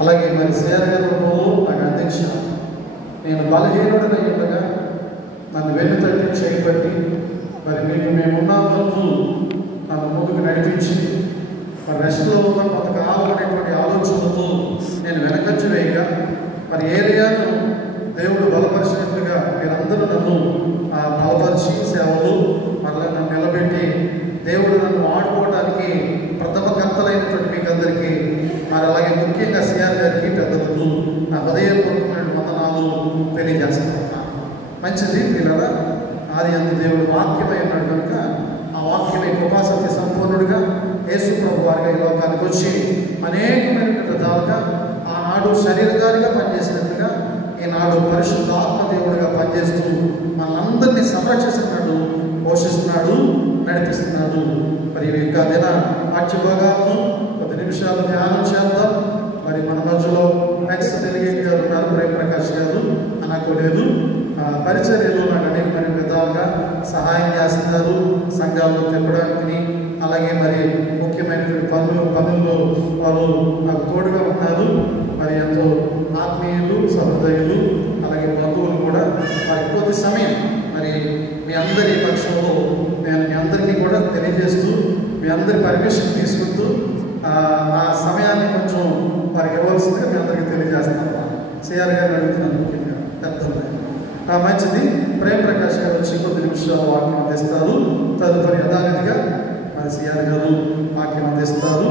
అలాగే మరి సేరగరంలో నాకు అధ్యక్ష, నేను బలహీనుడనై ఉండగా నన్ను వెన్నుతట్టి చేయబట్టి మరి మీకు మేమున్నందుకు నన్ను ముందుకు నడిపించి మరి రెస్ట్లో ఉన్న కొంతకాలం అనేటువంటి ఆలోచనలతో నేను వెనకంచి వేయగా మరి ఏరియాను దేవుడు బలపరిచినట్లుగా మీరందరూ నన్ను బలపరిచి సేవలు మరలా నన్ను నిలబెట్టి దేవుడు నన్ను వాడుకోవడానికి ప్రథమ కర్తలైనటువంటి మీకు అందరికీ మరి అలాగే ముఖ్యంగా సిఆర్ గారికి పెద్దలకు నా హృదయపూర్వకమైన వందనాలు తెలియజేస్తాను. మంచిది పిల్లల ఆది అందు దేవుడు వాక్యమై ఉన్నాడు కనుక ఆ వాక్యమై కృపాసత్య సంపూర్ణుడిగా యేసు ప్రభు వారిగా ఈ లోకానికి వచ్చి అనేకమైన విధాలుగా ఆనాడు శరీరధారిగా పనిచేసినట్టుగా ఈనాడు పరిశుద్ధ ఆత్మదేవుడిగా పనిచేస్తూ మనందరినీ సంరక్షిస్తున్నాడు, పోషిస్తున్నాడు, నడిపిస్తున్నాడు. మరి ఇంకా దిన పాఠ్యభాగాలను కొద్ది నిమిషాలు ధ్యానం చేద్దాం. మరి మన మధ్యలో నెక్స్ట్ డెలిగేట్ గారు ఉన్నారు, ప్రేమ్ ప్రకాష్ గారు. నాకు లేదు పరిచర్యలు నాకు అనేకమైన విధాలుగా సహాయం చేస్తున్నారు, సంఘాల్లో తిప్పడానికి. అలాగే మరి ముఖ్యమైనటువంటి పనుల్లో వారు నాకు తోడుగా ఉన్నారు. మరి ఎంతో ఆత్మీయులు, సహృదయులు, అలాగే బంధువులు కూడా. మరి కొద్ది సమయం మరి మీ అందరి పక్షంలో నేను మీ అందరికీ కూడా తెలియజేస్తూ మీ అందరి పర్మిషన్ తీసుకుంటూ ఆ సమయాన్ని కొంచెం వారికి ఇవ్వాల్సిందిగా మీ అందరికీ తెలియజేస్తాను. సిఆర్ గారిని అడుగుతున్నాను ముఖ్యంగా పెద్దలు. మంచిది. ప్రేమ్ ప్రకాష్ గారు వచ్చి కొద్ది నిమిషాలు వాక్యం అందిస్తారు. తదుపరి యథావిధిగా మరి సిఆర్ గారు వాక్యం అందిస్తారు.